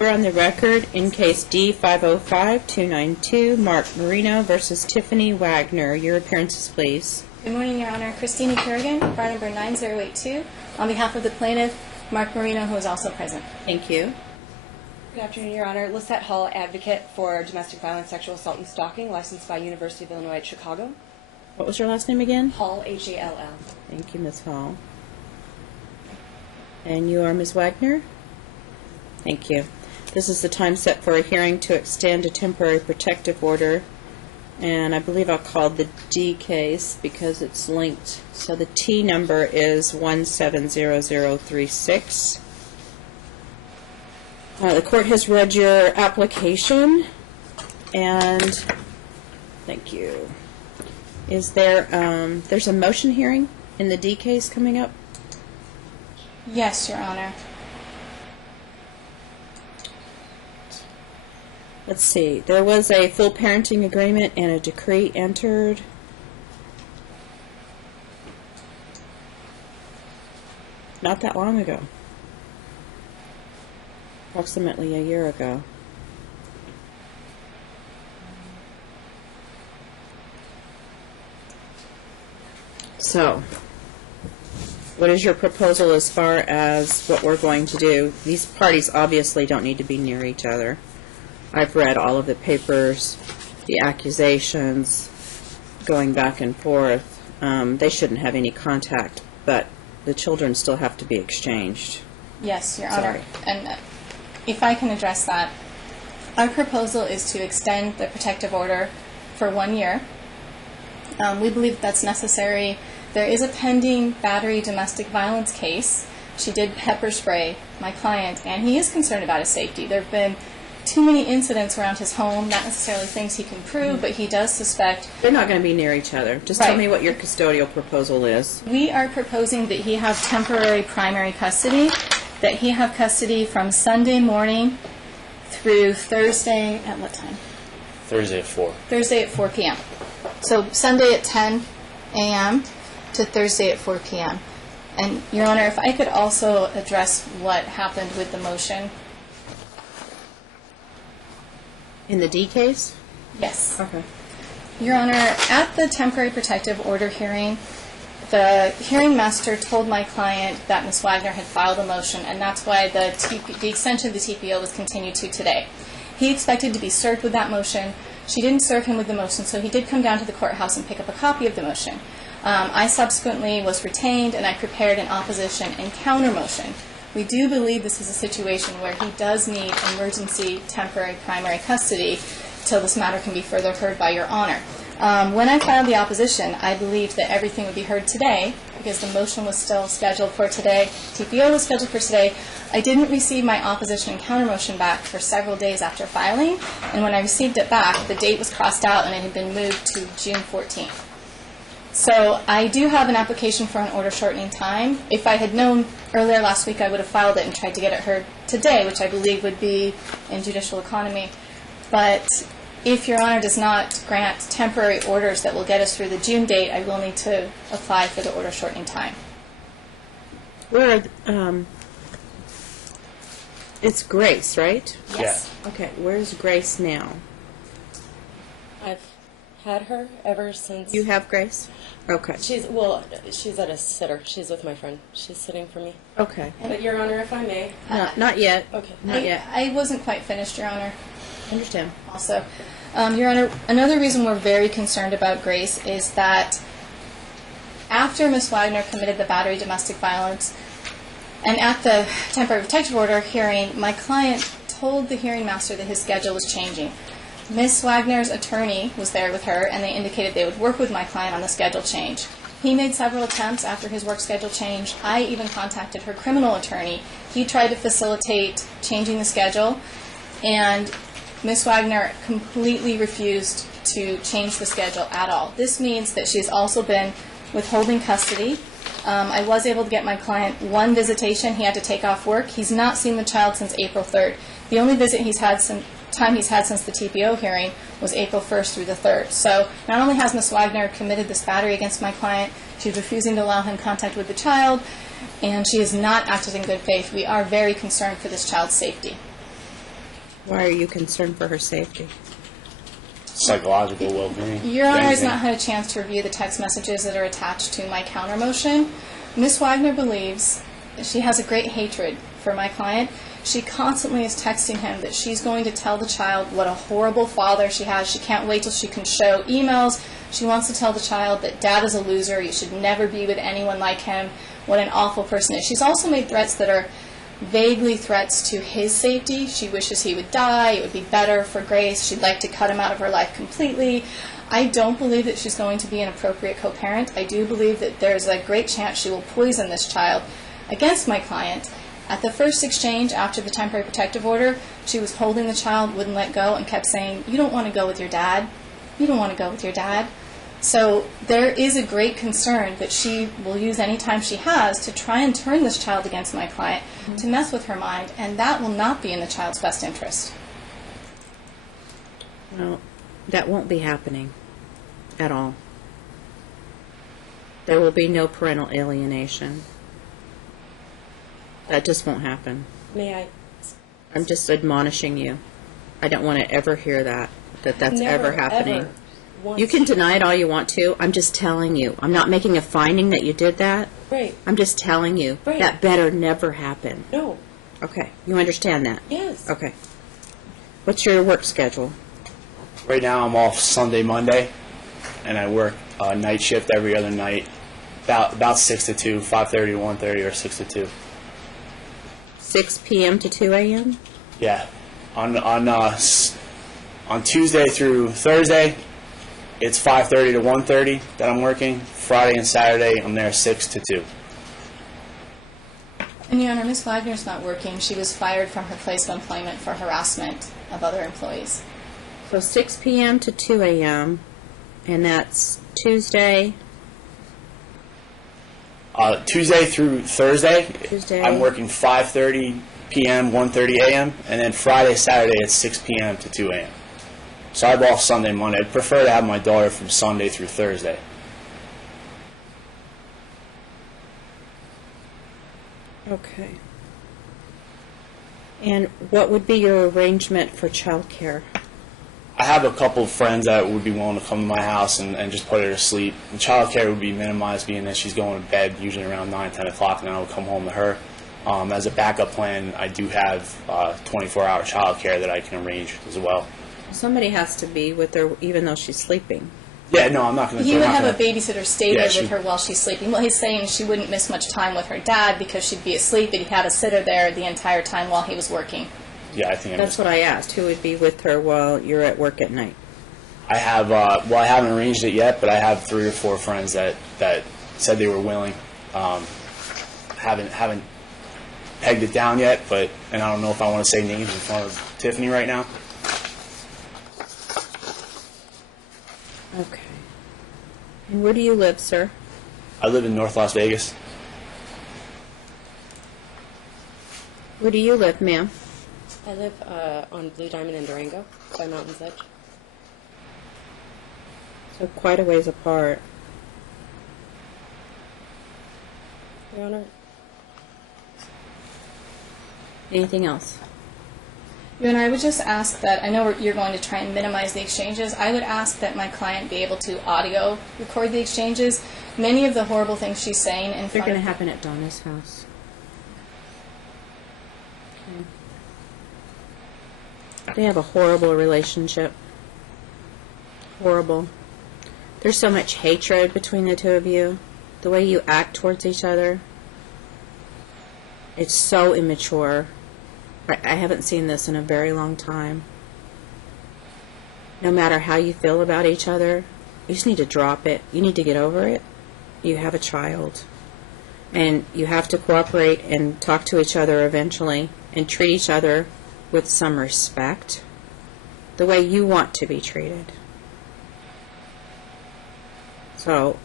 We're on the record in case D-505-292, Mark Marino versus Tiffany Wagner. Your appearances, please. Good morning, Your Honor. Christina Kerrigan, bar number 9082. On behalf of the plaintiff, Mark Marino, who is also present. Thank you. Good afternoon, Your Honor. Lisette Hall, advocate for domestic violence, sexual assault, and stalking, licensed by University of Illinois at Chicago. What was your last name again? Hall, H-A-L-L. Thank you, Ms. Hall. And you are Ms. Wagner? Thank you. This is the time set for a hearing to extend a temporary protective order, and I believe I'll call the D case because it's linked. So the T number is 170036. The court has read your application, and thank you. Is there, there's a motion hearing in the D case coming up? Yes, Your Honor. Let's see. There was a full parenting agreement and a decree entered. Not that long ago. Approximately a year ago. So, what is your proposal as far as what we're going to do? These parties obviously don't need to be near each other. I've read all of the papers, the accusations, going back and forth. They shouldn't have any contact, but the children still have to be exchanged. Yes, Your Honor. Sorry. And if I can address that, our proposal is to extend the protective order for 1 year. We believe that's necessary. There is a pending battery domestic violence case. She did pepper spray my client, and he is concerned about his safety. There have been too many incidents around his home, not necessarily things he can prove, but he does suspect. They're not going to be near each other. Just Right. tell me what your custodial proposal is. We are proposing that he have temporary primary custody, that he have custody from Sunday morning through Thursday at what time? Thursday at 4. Thursday at 4 p.m. So Sunday at 10 a.m. to Thursday at 4 p.m. And, Your Honor, if I could also address what happened with the motion. In the D case? Yes. Okay. Your Honor, at the temporary protective order hearing, the hearing master told my client that Ms. Wagner had filed a motion, and that's why the extension of the TPO was continued to today. He expected to be served with that motion. She didn't serve him with the motion, so he did come down to the courthouse and pick up a copy of the motion. I subsequently was retained, and I prepared an opposition and counter motion. We do believe this is a situation where he does need emergency temporary primary custody till this matter can be further heard by Your Honor. When I filed the opposition, I believed that everything would be heard today because the motion was still scheduled for today, TPO was scheduled for today. I didn't receive my opposition and counter motion back for several days after filing, and when I received it back, the date was crossed out and it had been moved to June 14th. So I do have an application for an order shortening time. If I had known earlier last week, I would have filed it and tried to get it heard today, which I believe would be in judicial economy. But if Your Honor does not grant temporary orders that will get us through the June date, I will need to apply for the order shortening time. Where it's Grace, right? Yes. Okay, where's Grace now? I've had her ever since. You have Grace? Okay. She's at a sitter. She's with my friend. She's sitting for me. Okay. But Your Honor, if I may. Not yet. Okay. Not yet. I wasn't quite finished, Your Honor. Understand. Also, Your Honor, another reason we're very concerned about Grace is that after Ms. Wagner committed the battery domestic violence, and at the temporary protective order hearing, my client told the hearing master that his schedule was changing. Ms. Wagner's attorney was there with her, and they indicated they would work with my client on the schedule change. He made several attempts after his work schedule changed. I even contacted her criminal attorney. He tried to facilitate changing the schedule, and Ms. Wagner completely refused to change the schedule at all. This means that she's also been withholding custody. I was able to get my client one visitation. He had to take off work. He's not seen the child since April 3rd. The only visit he's had since the TPO hearing was April 1st through the 3rd. So not only has Ms. Wagner committed this battery against my client, she's refusing to allow him contact with the child, and she has not acted in good faith. We are very concerned for this child's safety. Why are you concerned for her safety? Psychological well-being. Your Honor has Anything. not had a chance to review the text messages that are attached to my counter motion. Ms. Wagner believes she has a great hatred for my client. She constantly is texting him that she's going to tell the child what a horrible father she has. She can't wait till she can show emails. She wants to tell the child that dad is a loser, you should never be with anyone like him, what an awful person is. She's also made threats that are vaguely threats to his safety. She wishes he would die, it would be better for Grace, she'd like to cut him out of her life completely. I don't believe that she's going to be an appropriate co-parent. I do believe that there's a great chance she will poison this child against my client. At the first exchange after the temporary protective order, she was holding the child, wouldn't let go, and kept saying, "You don't want to go with your dad. You don't want to go with your dad." So there is a great concern that she will use any time she has to try and turn this child against my client, to mess with her mind, and that will not be in the child's best interest. Well, that won't be happening at all. There will be no parental alienation. That just won't happen. May I? I'm just admonishing you. I don't want to ever hear that's Never, ever happening. ever once. You can deny it all you want to. I'm just telling you. I'm not making a finding that you did that. Right. I'm just telling you. Right. That better never happen. No. Okay. You understand that? Yes. Okay. What's your work schedule? Right now, I'm off Sunday, Monday, and I work night shift every other night, about 6 to 2, 5:30 to 1:30, or 6 to 2. 6 p.m. to 2 a.m.? Yeah. On Tuesday through Thursday, it's 5:30 to 1:30 that I'm working. Friday and Saturday, I'm there 6 to 2. And Your Honor, Ms. Wagner's not working. She was fired from her place of employment for harassment of other employees. So 6 p.m. to 2 a.m., and that's Tuesday. Tuesday through Thursday, Tuesday. I'm working 5:30 p.m., 1:30 a.m., and then Friday, Saturday, it's 6 p.m. to 2 a.m. So I'm off Sunday, Monday. I'd prefer to have my daughter from Sunday through Thursday. Okay. And what would be your arrangement for childcare? I have a couple of friends that would be willing to come to my house and just put her to sleep. The child care would be minimized, being that she's going to bed usually around 9, 10 o'clock, and then I would come home to her. As a backup plan, I do have 24-hour child care that I can arrange as well. Somebody has to be with her even though she's sleeping. Yeah, no, I'm not going to. He would have a babysitter stay Yeah, there with her while she's sleeping. Well, he's saying she wouldn't miss much time with her dad because she'd be asleep, but he had a sitter there the entire time while he was working. Yeah, I think That's what I asked. Who would be with her while you're at work at night? I have. Well, I haven't arranged it yet, but I have 3 or 4 friends that said they were willing. Haven't pegged it down yet, and I don't know if I want to say names in front of Tiffany right now. Okay. And where do you live, sir? I live in North Las Vegas. Where do you live, ma'am? I live on Blue Diamond in Durango, by Mountain's Edge. So quite a ways apart. Your Honor, Anything else? Your Honor, I would just ask that, I know you're going to try and minimize the exchanges, I would ask that my client be able to audio record the exchanges. Many of the horrible things she's saying in They're front going to of... happen at Donna's house. Okay. They have a horrible relationship. Horrible. There's so much hatred between the two of you. The way you act towards each other. It's so immature. I haven't seen this in a very long time. No matter how you feel about each other, you just need to drop it. You need to get over it. You have a child. And you have to cooperate and talk to each other eventually and treat each other with some respect, the way you want to be treated. So,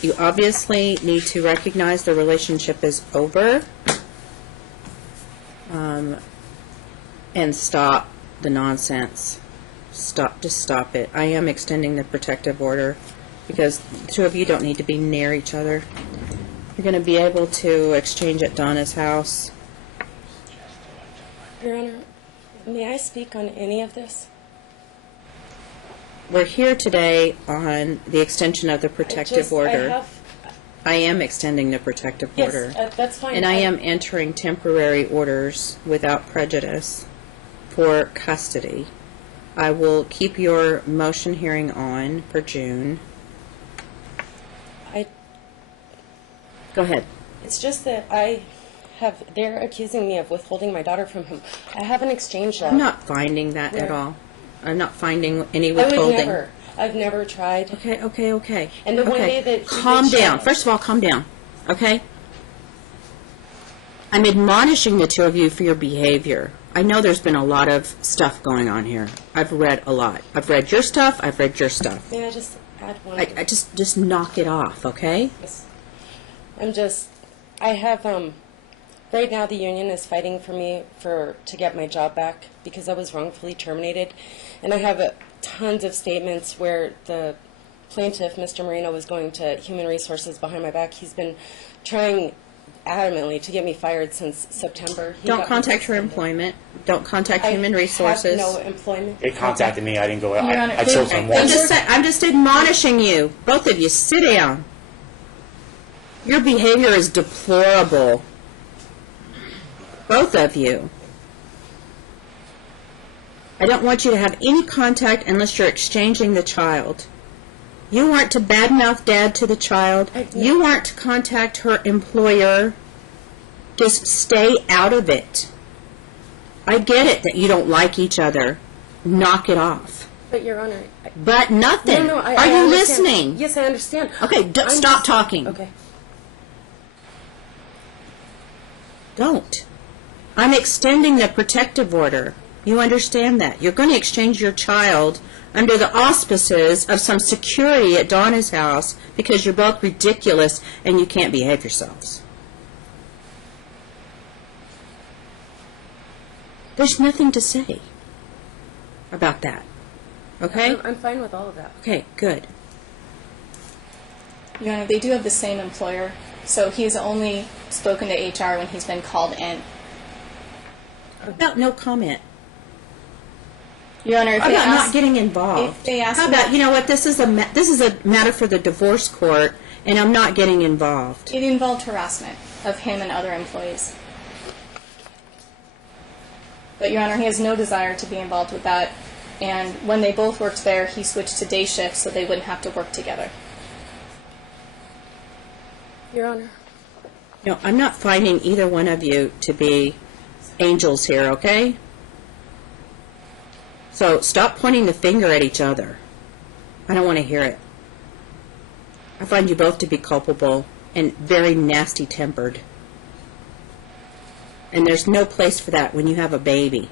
you obviously need to recognize the relationship is over. And stop the nonsense. Just stop it. I am extending the protective order because the two of you don't need to be near each other. You're going to be able to exchange at Donna's house. Your Honor, May I speak on any of this? We're here today on the extension of the protective order. I am extending the protective order. Yes, that's fine. And I am entering temporary orders without prejudice for custody. I will keep your motion hearing on for June. Go ahead. It's just that they're accusing me of withholding my daughter from him. I haven't exchanged that. I'm not finding that at all. I'm not finding any I would withholding. never. I've never tried. Okay. And the one Okay. day that he Calm did down. try- First of all, calm down. Okay? I'm admonishing the two of you for your behavior. I know there's been a lot of stuff going on here. I've read a lot. I've read your stuff. I've read your stuff. May I just add one? I just knock it off, okay? Yes. I have, right now the union is fighting for me to get my job back because I was wrongfully terminated. And I have tons of statements where the plaintiff, Mr. Marino, was going to Human Resources behind my back. He's been trying adamantly to get me fired since September. Don't contact her employment. Don't contact Human Resources. I have no employment. They contacted me. I didn't go. Your Honor, I chose them once. I'm just admonishing you. Both of you, sit down. Your behavior is deplorable. Both of you. I don't want you to have any contact unless you're exchanging the child. You aren't to badmouth Dad to the child. You aren't to contact her employer. Just stay out of it. I get it that you don't like each other. Knock it off. But, Your Honor... But nothing. No, Are you understand. listening? Yes, I understand. Okay, stop talking. Okay. Don't. I'm extending the protective order. You understand that. You're going to exchange your child under the auspices of some security at Donna's house because you're both ridiculous and you can't behave yourselves. There's nothing to say about that. Okay? I'm fine with all of that. Okay, good. Your Honor, they do have the same employer, so he's only spoken to HR when he's been called in. About no comment. Your Honor, if they About ask, not getting involved. if they ask How about, about- you know what, this is a matter for the divorce court, and I'm not getting involved. it involved harassment of him and other employees. But, Your Honor, he has no desire to be involved with that. And when they both worked there, he switched to day shift so they wouldn't have to work together. Your Honor. No, I'm not finding either one of you to be angels here, okay? So stop pointing the finger at each other. I don't want to hear it. I find you both to be culpable and very nasty-tempered. And there's no place for that when you have a baby.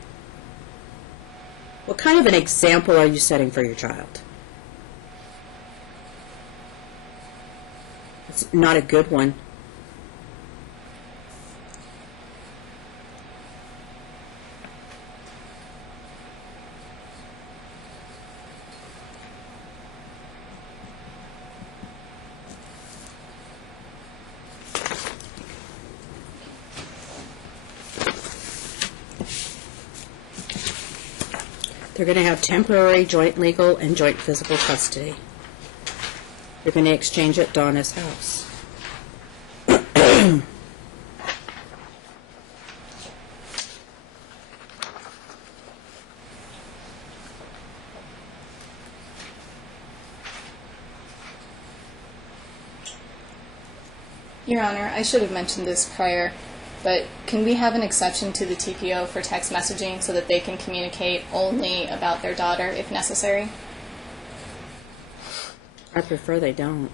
What kind of an example are you setting for your child? It's not a good one. They're going to have temporary joint legal and joint physical custody. They're going to exchange at Donna's house. Your Honor, I should have mentioned this prior, but can we have an exception to the TPO for text messaging so that they can communicate only about their daughter if necessary? I prefer they don't.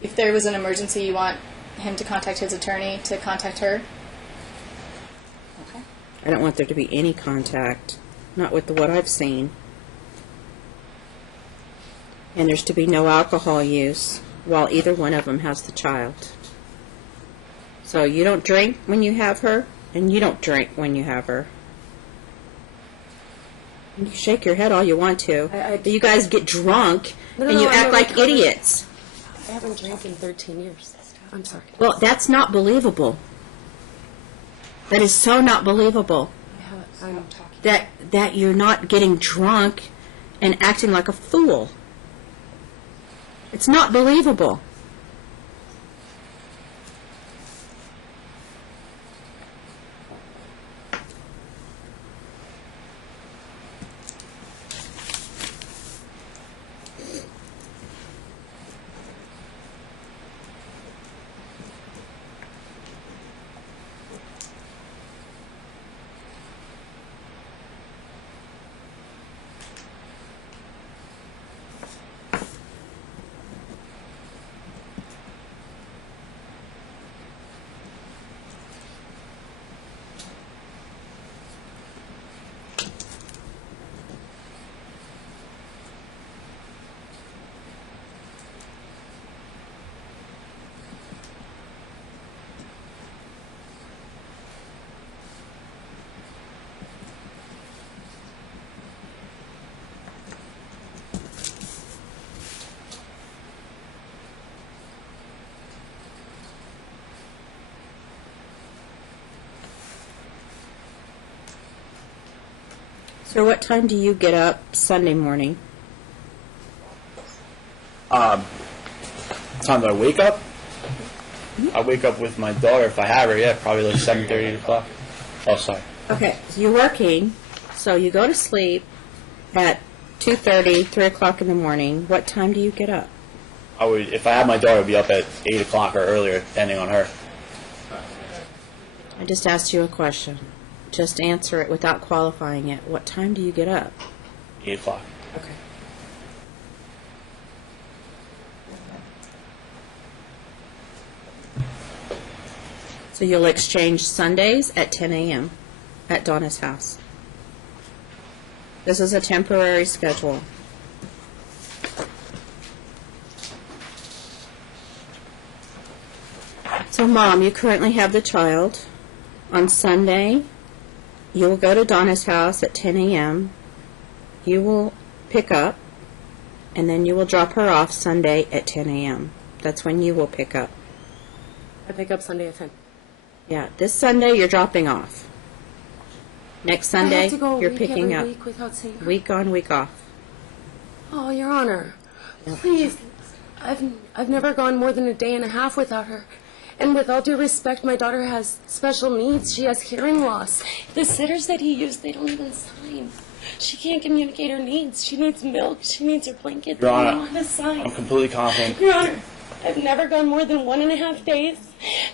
If there was an emergency, you want him to contact his attorney to contact her? Okay. I don't want there to be any contact, not with what I've seen. And there's to be no alcohol use while either one of them has the child. So you don't drink when you have her, and you don't drink when you have her. You can shake your head all you want to, but you guys get drunk No, and you I'm act like recovered. idiots. I haven't drank in 13 years. I'm sorry. Well, that's not believable. That is so not believable. I'm talking. that you're not getting drunk and acting like a fool. It's not believable. So what time do you get up Sunday morning? Time that I wake up? I wake up with my daughter if I have her, yeah, probably like 7:30, 8 o'clock. Oh, sorry. Okay, so you're working, so you go to sleep at 2:30, 3 o'clock in the morning. What time do you get up? I would, if I had my daughter, I'd be up at 8 o'clock or earlier, depending on her. I just asked you a question. Just answer it without qualifying it. What time do you get up? 8 o'clock. Okay. So you'll exchange Sundays at 10 a.m. at Donna's house. This is a temporary schedule. So, Mom, you currently have the child. On Sunday, you will go to Donna's house at 10 a.m. You will pick up, and then you will drop her off Sunday at 10 a.m. That's when you will pick up. I pick up Sunday at 10. Yeah, this Sunday you're dropping off. Next Sunday I have to go a you're week picking every up. week without seeing her. Week on, week off. Oh, Your Honor, please. I've never gone more than a day and a half without her. And with all due respect, my daughter has special needs. She has hearing loss. The sitters that he used, they don't even sign. She can't communicate her needs. She needs milk. She needs her blanket. Your They Honor, don't know how to sign. I'm completely confident. Your Honor, I've never gone more than 1.5 days.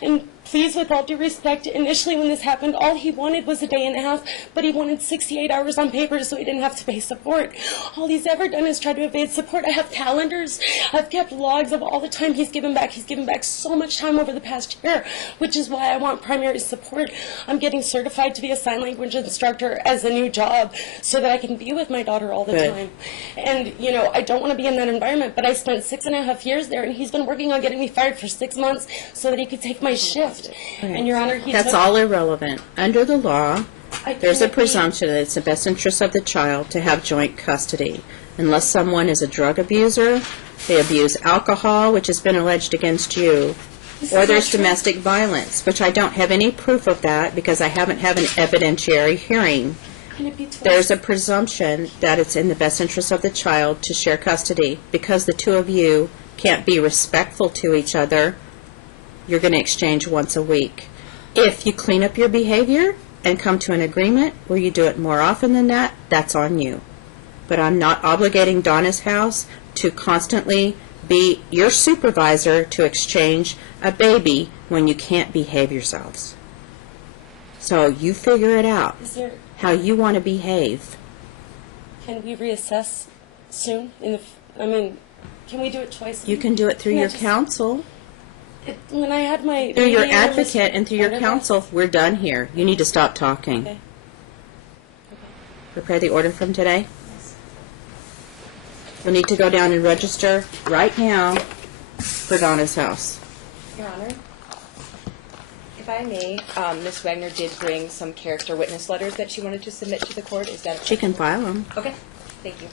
And please, with all due respect, initially when this happened, all he wanted was a day and a half, but he wanted 68 hours on paper so he didn't have to pay support. All he's ever done is try to evade support. I have calendars. I've kept logs of all the time he's given back. He's given back so much time over the past year, which is why I want primary support. I'm getting certified to be a sign language instructor as a new job so that I can be with my daughter all the Good. time. And, you know, I don't want to be in that environment, but I spent 6.5 years there, and he's been working on getting me fired for 6 months so that he could take my shift. And, Your Honor, he That's took... all irrelevant. Under the law, I there's a can't be- presumption that it's the best interest of the child to have joint custody. Unless someone is a drug abuser, they abuse alcohol, which has been alleged against you, This or is there's not true. domestic violence, which I don't have any proof of that because I haven't had an evidentiary hearing. Can it be twice? There's a presumption that it's in the best interest of the child to share custody. Because the two of you can't be respectful to each other, you're going to exchange once a week. If you clean up your behavior and come to an agreement where you do it more often than that, that's on you. But I'm not obligating Donna's house to constantly be your supervisor to exchange a baby when you can't behave yourselves. So you figure it out, Is there... how you want to behave. Can we reassess soon? I mean, can we do it twice? You can do it through Can I your just- counsel. When I had my... Through your meeting with advocate and through your Mr. counsel, we're done here. You need to stop talking. Okay. Prepare the order from today. You'll need to go down and register right now for Donna's house. Your Honor, if I may, Ms. Wagner did bring some character witness letters that she wanted to submit to the court. Is that She can file them. okay? Thank you.